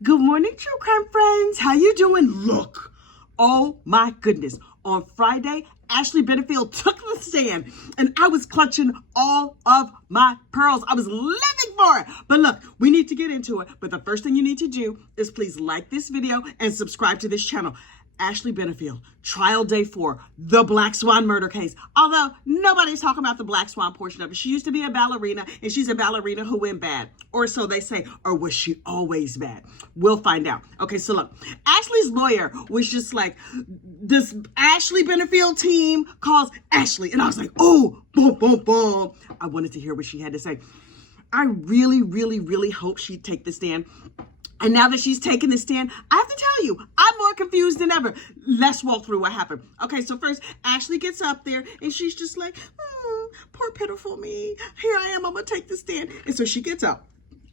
Good morning, true crime friends. How you doing? Look, oh my goodness. On Friday, Ashley Benefield took the stand and I was clutching all of my pearls. I was living for it. But look, we need to get into it. But the first thing you need to do is please like this video and subscribe to this channel. Ashley Benefield, trial day 4, the Black Swan murder case. Although nobody's talking about the Black Swan portion of it. She used to be a ballerina, and she's a ballerina who went bad. Or so they say. Or was she always bad? We'll find out. Okay, so look. Ashley's lawyer was just like, this Ashley Benefield team calls Ashley. And I was like, oh, boom, boom, boom. I wanted to hear what she had to say. I really hope she'd take the stand. And now that she's taken the stand, I have to tell you, I'm more confused than ever. Let's walk through what happened. Okay, so first, Ashley gets up there, and she's just like, poor pitiful me. Here I am, I'm going to take the stand. And so she gets up.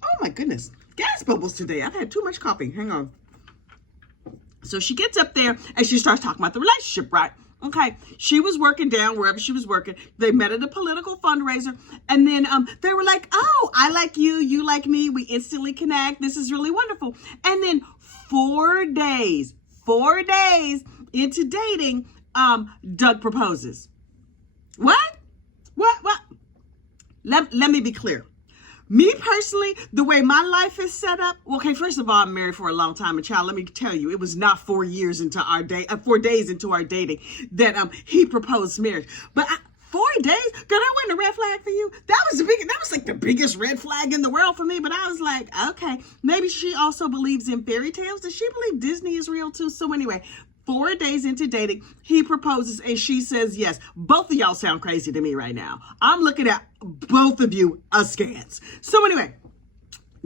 Oh, my goodness. Gas bubbles today. I've had too much coffee. Hang on. So she gets up there, and she starts talking about the relationship, right? Okay, she was working down wherever she was working. They met at a political fundraiser, and then they were like, oh, I like you, you like me, we instantly connect, this is really wonderful. And then 4 days into dating, Doug proposes. What? Let me be clear. Me personally, the way my life is set up, okay, first of all, I'm married for a long time, and child, let me tell you, it was not 4 years into our 4 days into our dating that he proposed marriage. But 4 days, girl, that wasn't a red flag for you. That was like the biggest red flag in the world for me. But I was like, okay, maybe she also believes in fairy tales. Does she believe Disney is real too? So anyway, 4 days into dating, he proposes and she says yes. Both of y'all sound crazy to me right now. I'm looking at both of you askance. So anyway,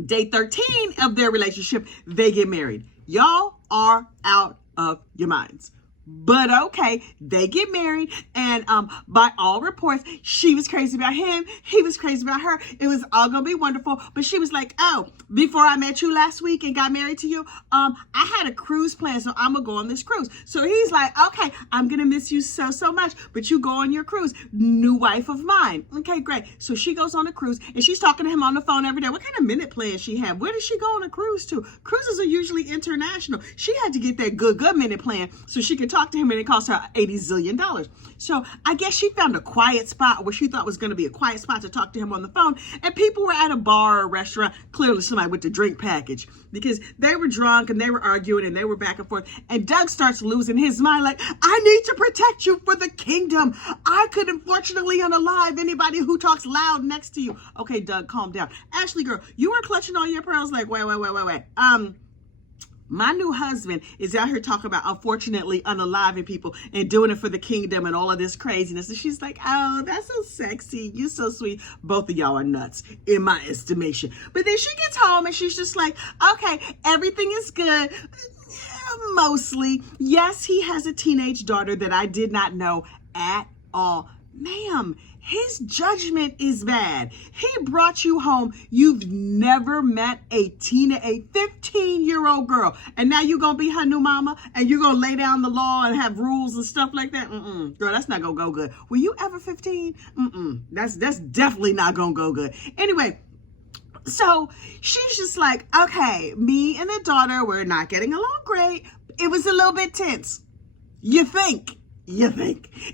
day 13 of their relationship, they get married. Y'all are out of your minds. But okay, they get married, and by all reports, she was crazy about him, he was crazy about her. It was all gonna be wonderful, but she was like, oh, before I met you last week and got married to you, I had a cruise plan, so I'm gonna go on this cruise. So he's like, okay, I'm gonna miss you so much, but you go on your cruise, new wife of mine. Okay, great. So she goes on a cruise, and she's talking to him on the phone every day. What kind of minute plan she have? Where does she go on a cruise to? Cruises are usually international. She had to get that good minute plan so she could talk to him, and it cost her $80 zillion. So I guess she found a quiet spot where she thought was going to be a quiet spot to talk to him on the phone. And people were at a bar or a restaurant, clearly somebody with the drink package, because they were drunk and they were arguing and they were back and forth. And Doug starts losing his mind, like, I need to protect you for the kingdom. I could unfortunately unalive anybody who talks loud next to you. Okay, Doug, calm down. Ashley, girl, you were clutching all your pearls like, wait. My new husband is out here talking about unfortunately unaliving people and doing it for the kingdom and all of this craziness. And she's like, oh, that's so sexy. You're so sweet. Both of y'all are nuts in my estimation. But then she gets home and she's just like, okay, everything is good. Mostly. Yes, he has a teenage daughter that I did not know at all. Ma'am, his judgment is bad. He brought you home. You've never met a 15-year-old girl. And now you're going to be her new mama and you're going to lay down the law and have rules and stuff like that? Girl, that's not going to go good. Were you ever 15? That's definitely not going to go good. Anyway, so she's just like, okay, me and the daughter, we're not getting along great. It was a little bit tense. You think.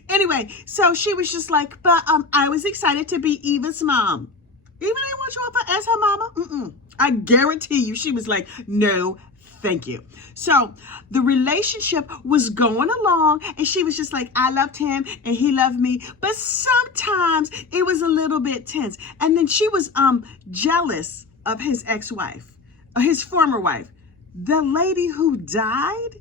Anyway, so she was just like, but I was excited to be Eva's mom. Eva didn't want you up as her mama? I guarantee you she was like, no, thank you. So the relationship was going along and she was just like, I loved him and he loved me. But sometimes it was a little bit tense. And then she was jealous of his ex-wife, his former wife, the lady who died.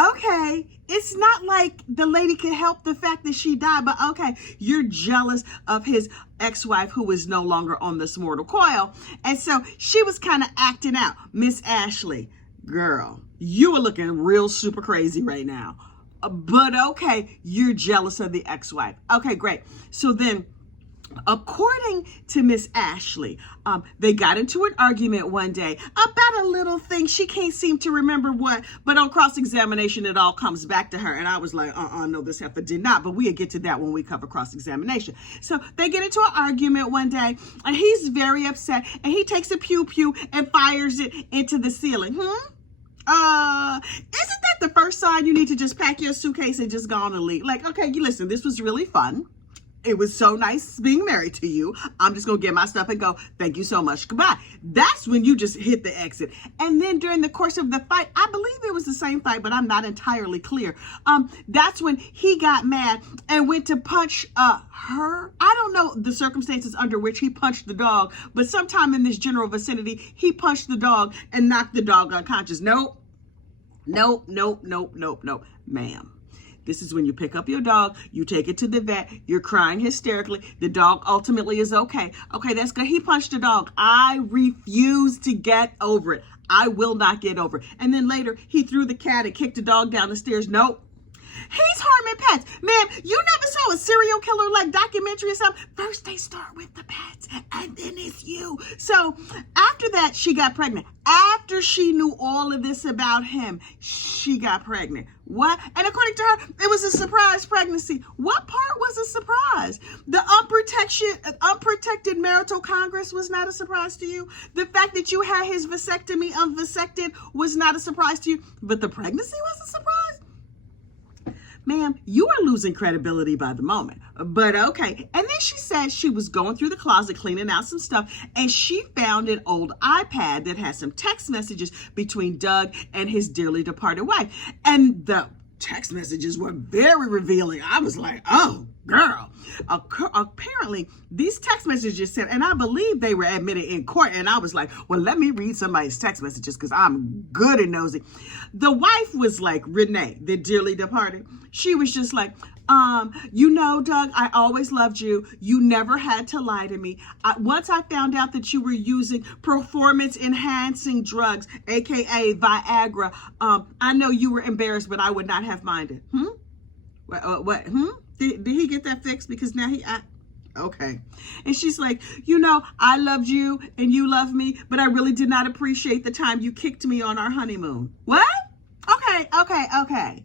Okay, it's not like the lady could help the fact that she died, but okay, you're jealous of his ex-wife who is no longer on this mortal coil. And so she was kind of acting out. Miss Ashley, girl, you are looking real super crazy right now. But okay, you're jealous of the ex-wife. Okay, great. So then According to Miss Ashley, they got into an argument one day about a little thing. She can't seem to remember what, but on cross-examination, it all comes back to her. And I was like, no, this heifer did not. But we'll get to that when we cover cross-examination. So they get into an argument one day, and he's very upset, and he takes a pew-pew and fires it into the ceiling. Isn't that the first sign you need to just pack your suitcase and just go on and leave? Like, okay, you listen, this was really fun. It was so nice being married to you. I'm just going to get my stuff and go. Thank you so much. Goodbye. That's when you just hit the exit. And then during the course of the fight, I believe it was the same fight, but I'm not entirely clear. That's when he got mad and went to punch her. I don't know the circumstances under which he punched the dog, but sometime in this general vicinity, he punched the dog and knocked the dog unconscious. Nope. Ma'am. This is when you pick up your dog, you take it to the vet, you're crying hysterically, the dog ultimately is okay. Okay, that's good. He punched the dog. I refuse to get over it. I will not get over it. And then later, he threw the cat and kicked the dog down the stairs. Nope. He's harming pets. Ma'am, you never saw a serial killer like documentary or something? First they start with the pets and then it's you. So after that, she got pregnant. After she knew all of this about him, she got pregnant. What? And according to her, it was a surprise pregnancy. What part was a surprise? The unprotected marital congress was not a surprise to you. The fact that you had his vasectomy unvasected was not a surprise to you. But the pregnancy was a surprise? Ma'am, you are losing credibility by the moment. But okay. And then she said she was going through the closet cleaning out some stuff, and she found an old iPad that had some text messages between Doug and his dearly departed wife. And the text messages were very revealing. I was like, oh, girl. Apparently, these text messages said, and I believe they were admitted in court, and I was like, well, let me read somebody's text messages because I'm good and nosy. The wife was like, Renee, the dearly departed. She was just like, you know, Doug, I always loved you. You never had to lie to me. Once I found out that you were using performance-enhancing drugs, aka Viagra, I know you were embarrassed, but I would not have minded. What? Did he get that fixed? Because now okay. And she's like, you know, I loved you and you loved me, but I really did not appreciate the time you kicked me on our honeymoon. What? Okay.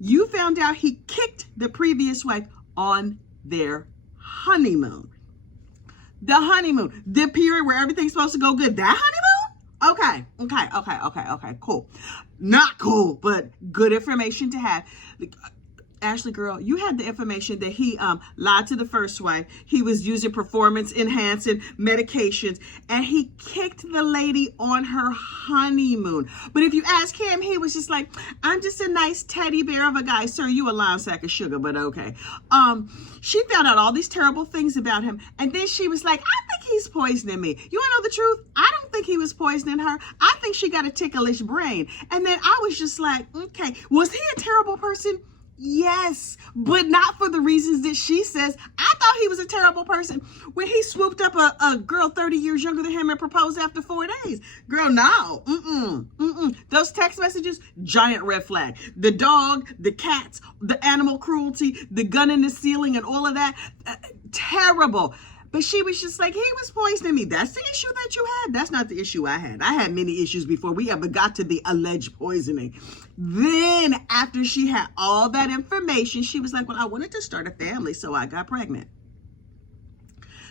You found out he kicked the previous wife on their honeymoon. The honeymoon. The period where everything's supposed to go good. That honeymoon? Okay. Cool. Not cool, but good information to have. Ashley, girl, you had the information that he lied to the first wife. He was using performance-enhancing medications, and he kicked the lady on her honeymoon. But if you ask him, he was just like, I'm just a nice teddy bear of a guy. Sir, you a lime sack of sugar, but okay. She found out all these terrible things about him, and then she was like, I think he's poisoning me. You want to know the truth? I don't think he was poisoning her. I think she got a ticklish brain. And then I was just like, okay, was he a terrible person? Yes, but not for the reasons that she says. I thought he was a terrible person when he swooped up a girl 30 years younger than him and proposed after 4 days. Girl, no. Those text messages, giant red flag. The dog, the cats, the animal cruelty, the gun in the ceiling and all of that, terrible. But she was just like, he was poisoning me. That's the issue that you had. That's not the issue I had. I had many issues before we ever got to the alleged poisoning. Then after she had all that information, she was like, well, I wanted to start a family, so I got pregnant.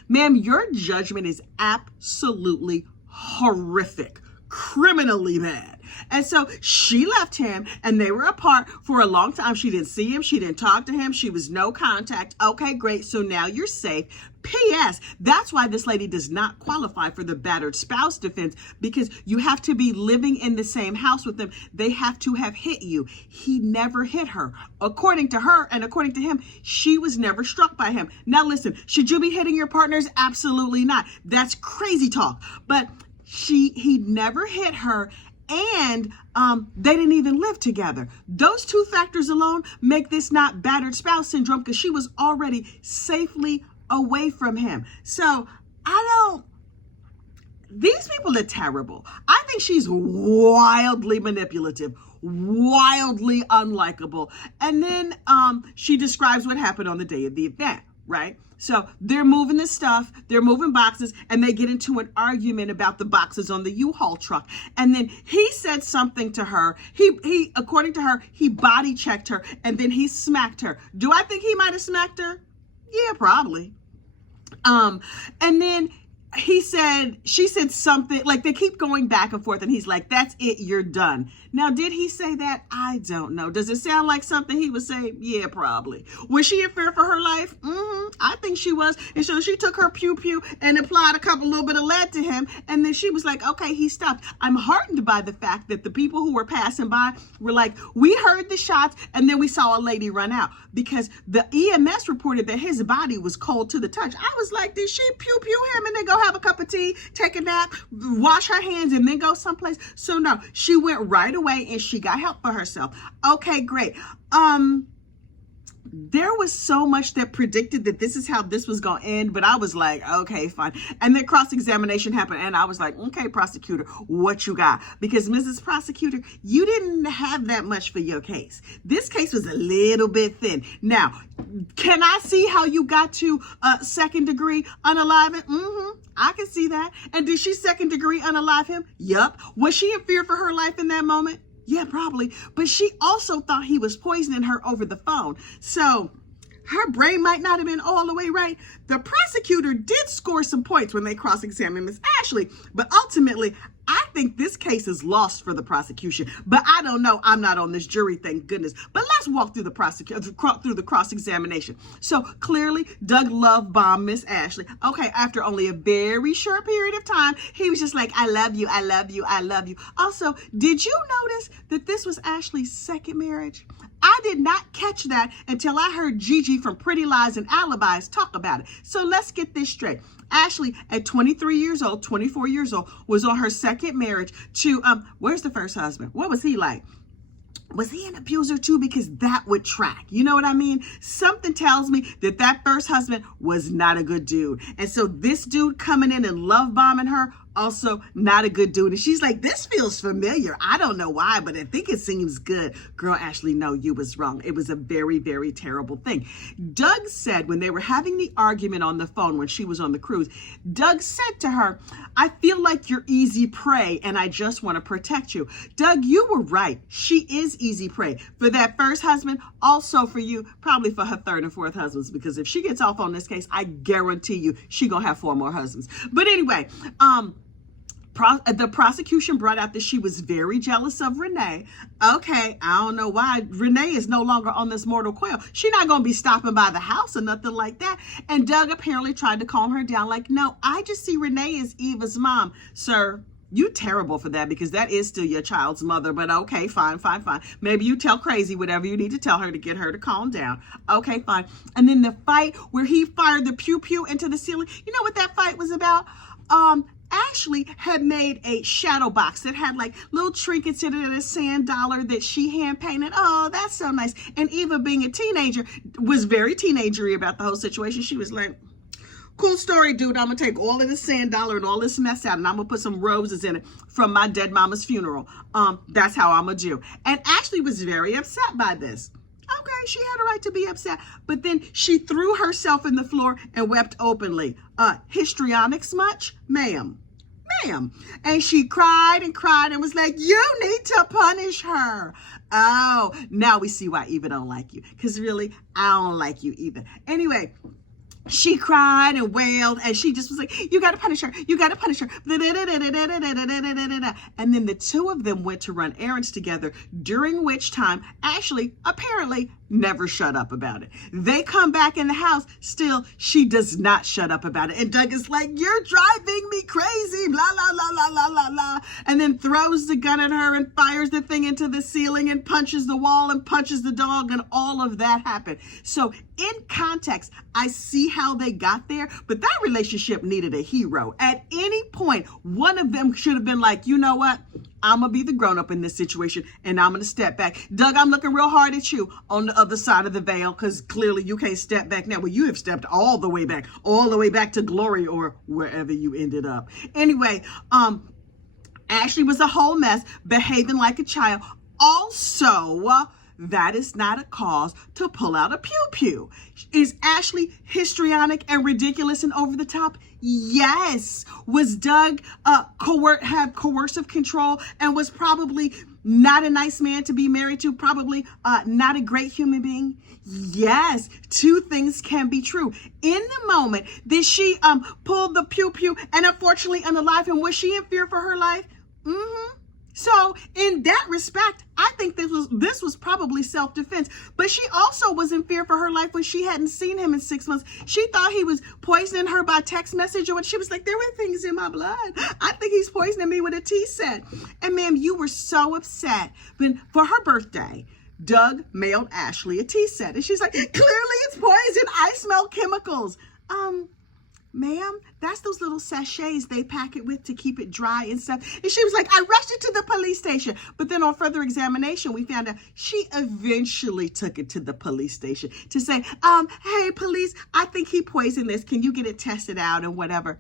Ma'am, your judgment is absolutely horrific, criminally bad. And so she left him and they were apart for a long time. She didn't see him. She didn't talk to him. She was no contact. Okay, great. So now you're safe. P.S. That's why this lady does not qualify for the battered spouse defense, because you have to be living in the same house with them. They have to have hit you. He never hit her. According to her and according to him, she was never struck by him. Now listen, should you be hitting your partners? Absolutely not. That's crazy talk. But he never hit her. And they didn't even live together. Those two factors alone make this not battered spouse syndrome, because she was already safely away from him. So these people are terrible. I think she's wildly manipulative, wildly unlikable. And then she describes what happened on the day of the event, right? So they're moving the stuff, they're moving boxes, and they get into an argument about the boxes on the U-Haul truck. And then he said something to her. He, according to her, he body checked her, and then he smacked her. Do I think he might have smacked her? Yeah, probably. And then she said something, like they keep going back and forth, and he's like, that's it, you're done. Now, did he say that? I don't know. Does it sound like something he would say? Yeah, probably. Was she in fear for her life? I think she was. And so she took her pew and applied a little bit of lead to him, and then she was like, okay, he stopped. I'm heartened by the fact that the people who were passing by were like, we heard the shots, and then we saw a lady run out, because the EMS reported that his body was cold to the touch. I was like, did she pew him and then go have a cup of tea, take a nap, wash her hands, and then go someplace? So no, she went right away and she got help for herself. Okay, great. There was so much that predicted that this is how this was going to end, but I was like, okay, fine. And then cross-examination happened, and I was like, okay, prosecutor, what you got? Because Mrs. Prosecutor, you didn't have that much for your case. This case was a little bit thin. Now, can I see how you got to second degree unalive it? I can see that. And did she second degree unalive him? Yup. Was she in fear for her life in that moment? Yeah, probably. But she also thought he was poisoning her over the phone. So her brain might not have been all the way right. The prosecutor did score some points when they cross-examined Miss Ashley, but ultimately, I think this case is lost for the prosecution. But I don't know. I'm not on this jury, thank goodness. But let's walk through the cross-examination. So clearly, Doug love bombed Miss Ashley. Okay, after only a very short period of time, he was just like, I love you, I love you, I love you. Also, did you notice that this was Ashley's second marriage? I did not catch that until I heard Gigi from Pretty Lies and Alibis talk about it. So let's get this straight. Ashley, at 23 years old, 24 years old, was on her second marriage to, where's the first husband? What was he like? Was he an abuser too? Because that would track. You know what I mean? Something tells me that that first husband was not a good dude. And so this dude coming in and love bombing her, also not a good dude. And she's like, this feels familiar. I don't know why, but I think it seems good. Girl, Ashley, no, you was wrong. It was a very, very terrible thing. Doug said when they were having the argument on the phone when she was on the cruise, Doug said to her, I feel like you're easy prey and I just want to protect you. Doug, you were right. She is easy prey for that first husband, also for you, probably for her third and fourth husbands, because if she gets off on this case, I guarantee you she gonna have 4 more husbands. But anyway, the prosecution brought out that she was very jealous of Renee. Okay, I don't know why. Renee is no longer on this mortal coil. She's not going to be stopping by the house or nothing like that. And Doug apparently tried to calm her down like, no, I just see Renee as Eva's mom. Sir, you terrible for that because that is still your child's mother. But okay, fine. Maybe you tell Crazy whatever you need to tell her to get her to calm down. Okay, fine. And then the fight where he fired the pew into the ceiling. You know what that fight was about? Ashley had made a shadow box that had like little trinkets in it and a sand dollar that she hand painted. Oh, that's so nice. And Eva, being a teenager, was very teenagery about the whole situation. She was like, cool story, dude. I'm gonna take all of this sand dollar and all this mess out and I'm gonna put some roses in it from my dead mama's funeral. That's how I'm gonna do. And Ashley was very upset by this. Okay, she had a right to be upset. But then she threw herself in the floor and wept openly. Histrionics much? Ma'am. And she cried and was like, you need to punish her. Oh, now we see why Eva don't like you. Because really, I don't like you either. Anyway, she cried and wailed and she just was like, you got to punish her. You got to punish her. And then the two of them went to run errands together, during which time Ashley apparently never shut up about it. They come back in the house. Still, she does not shut up about it. And Doug is like, you're driving me crazy. Blah, blah, blah, blah, blah, blah, blah. And then throws the gun at her and fires the thing into the ceiling and punches the wall and punches the dog. And all of that happened. So in context, I see how they got there, but that relationship needed a hero. At any point, one of them should have been like, you know what? I'm going to be the grown-up in this situation, and I'm going to step back. Doug, I'm looking real hard at you on the other side of the veil, because clearly you can't step back now. Well, you have stepped all the way back to glory or wherever you ended up. Anyway, Ashley was a whole mess, behaving like a child. Also, that is not a cause to pull out a pew-pew. Is Ashley histrionic and ridiculous and over the top? Yes. Was Doug have coercive control and was probably not a nice man to be married to, probably not a great human being? Yes. Two things can be true. In the moment, did she pull the pew-pew and unfortunately unalive him? Was she in fear for her life? Mm-hmm. So in that respect, I think this was probably self-defense. But she also was in fear for her life when she hadn't seen him in 6 months. She thought he was poisoning her by text message, or when she was like, there were things in my blood. I think he's poisoning me with a tea set. And ma'am, you were so upset when for her birthday, Doug mailed Ashley a tea set. And she's like, clearly it's poison. I smell chemicals. Ma'am, that's those little sachets they pack it with to keep it dry and stuff. And she was like, I rushed it to the police station. But then on further examination, we found out she eventually took it to the police station to say, hey, police, I think he poisoned this. Can you get it tested out and whatever?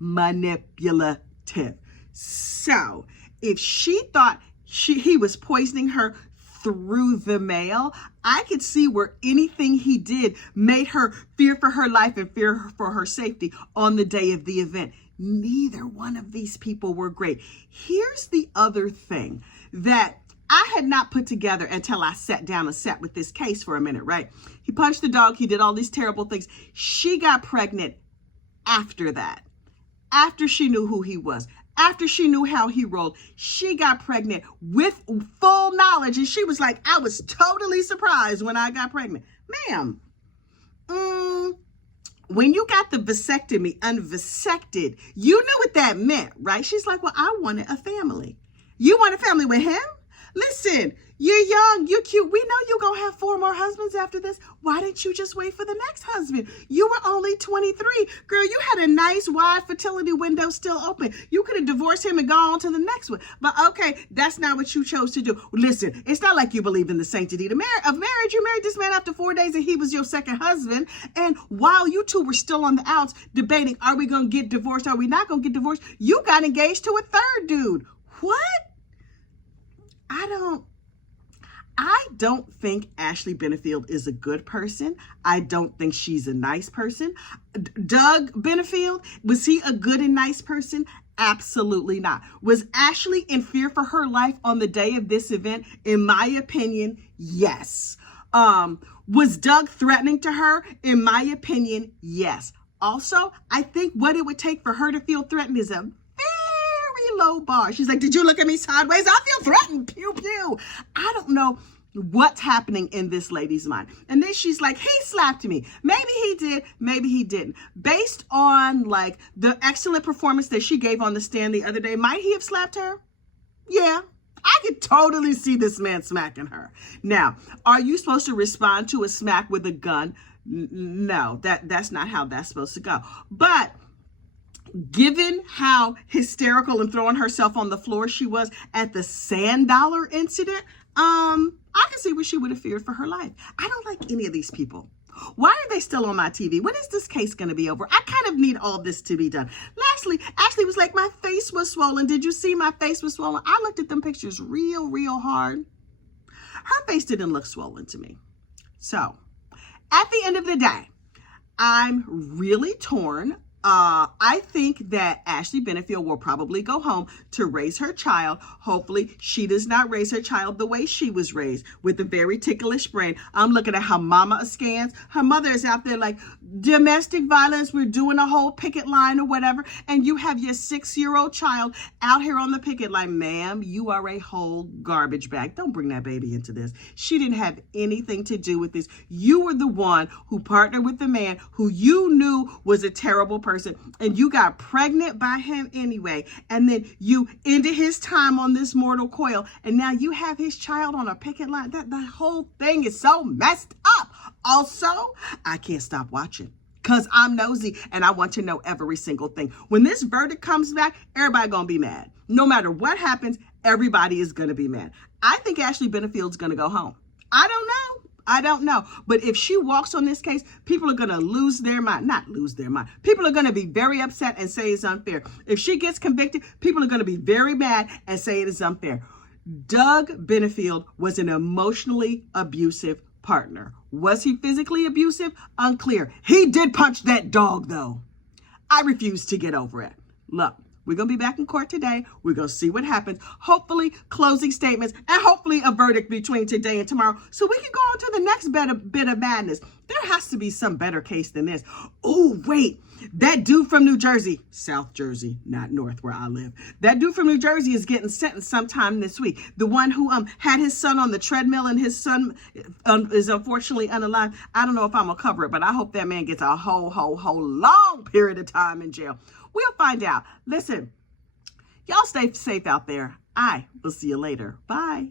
Manipulative. So if she thought he was poisoning her through the mail, I could see where anything he did made her fear for her life and fear for her safety on the day of the event. Neither one of these people were great. Here's the other thing that I had not put together until I sat down and sat with this case for a minute, right? He punched the dog. He did all these terrible things. She got pregnant after that, after she knew who he was. After she knew how he rolled, she got pregnant with full knowledge. And she was like, I was totally surprised when I got pregnant. Ma'am, when you got the vasectomy unvasected, you knew what that meant, right? She's like, well, I wanted a family. You want a family with him? Listen, you're young, you're cute. We know you're going to have 4 more husbands after this. Why didn't you just wait for the next husband? You were only 23. Girl, you had a nice wide fertility window still open. You could have divorced him and gone on to the next one. But okay, that's not what you chose to do. Listen, it's not like you believe in the sanctity of marriage. You married this man after 4 days and he was your second husband. And while you two were still on the outs debating, are we going to get divorced? Are we not going to get divorced? You got engaged to a third dude. What? I don't think Ashley Benefield is a good person. I don't think she's a nice person. Doug Benefield, was he a good and nice person? Absolutely not. Was Ashley in fear for her life on the day of this event? In my opinion, yes. Was Doug threatening to her? In my opinion, yes. Also, I think what it would take for her to feel threatened is a very low bar. She's like, did you look at me sideways? I feel threatened. Pew, pew. I don't know what's happening in this lady's mind. And then she's like, he slapped me. Maybe he did, maybe he didn't. Based on like the excellent performance that she gave on the stand the other day, might he have slapped her? Yeah. I could totally see this man smacking her. Now, are you supposed to respond to a smack with a gun? No, that's not how that's supposed to go. But given how hysterical and throwing herself on the floor she was at the sand dollar incident, I can see where she would have feared for her life. I don't like any of these people. Why are they still on my TV? When is this case going to be over? I kind of need all this to be done. Lastly, Ashley was like, my face was swollen. Did you see my face was swollen? I looked at them pictures real hard. Her face didn't look swollen to me. So at the end of the day, I'm really torn. I think that Ashley Benefield will probably go home to raise her child. Hopefully she does not raise her child the way she was raised, with a very ticklish brain. I'm looking at how mama scans. Her mother is out there like, domestic violence, we're doing a whole picket line or whatever. And you have your 6-year-old child out here on the picket line. Ma'am, you are a whole garbage bag. Don't bring that baby into this. She didn't have anything to do with this. You were the one who partnered with the man who you knew was a terrible person. And you got pregnant by him anyway. And then you ended his time on this mortal coil. And now you have his child on a picket line. That whole thing is so messed up. Also, I can't stop watching because I'm nosy and I want to know every single thing. When this verdict comes back, everybody gonna be mad. No matter what happens, everybody is gonna be mad. I think Ashley Benefield's gonna go home. I don't know. But if she walks on this case, people are going to lose their mind. Not lose their mind. People are going to be very upset and say it's unfair. If she gets convicted, people are going to be very mad and say it is unfair. Doug Benefield was an emotionally abusive partner. Was he physically abusive? Unclear. He did punch that dog, though. I refuse to get over it. Look, we're going to be back in court today. We're going to see what happens. Hopefully, closing statements and hopefully a verdict between today and tomorrow so we can go on to the next bit of madness. There has to be some better case than this. Oh, wait. That dude from New Jersey, South Jersey, not North where I live. That dude from New Jersey is getting sentenced sometime this week. The one who had his son on the treadmill and his son is unfortunately unalive. I don't know if I'm going to cover it, but I hope that man gets a whole long period of time in jail. We'll find out. Listen, y'all stay safe out there. I will see you later. Bye.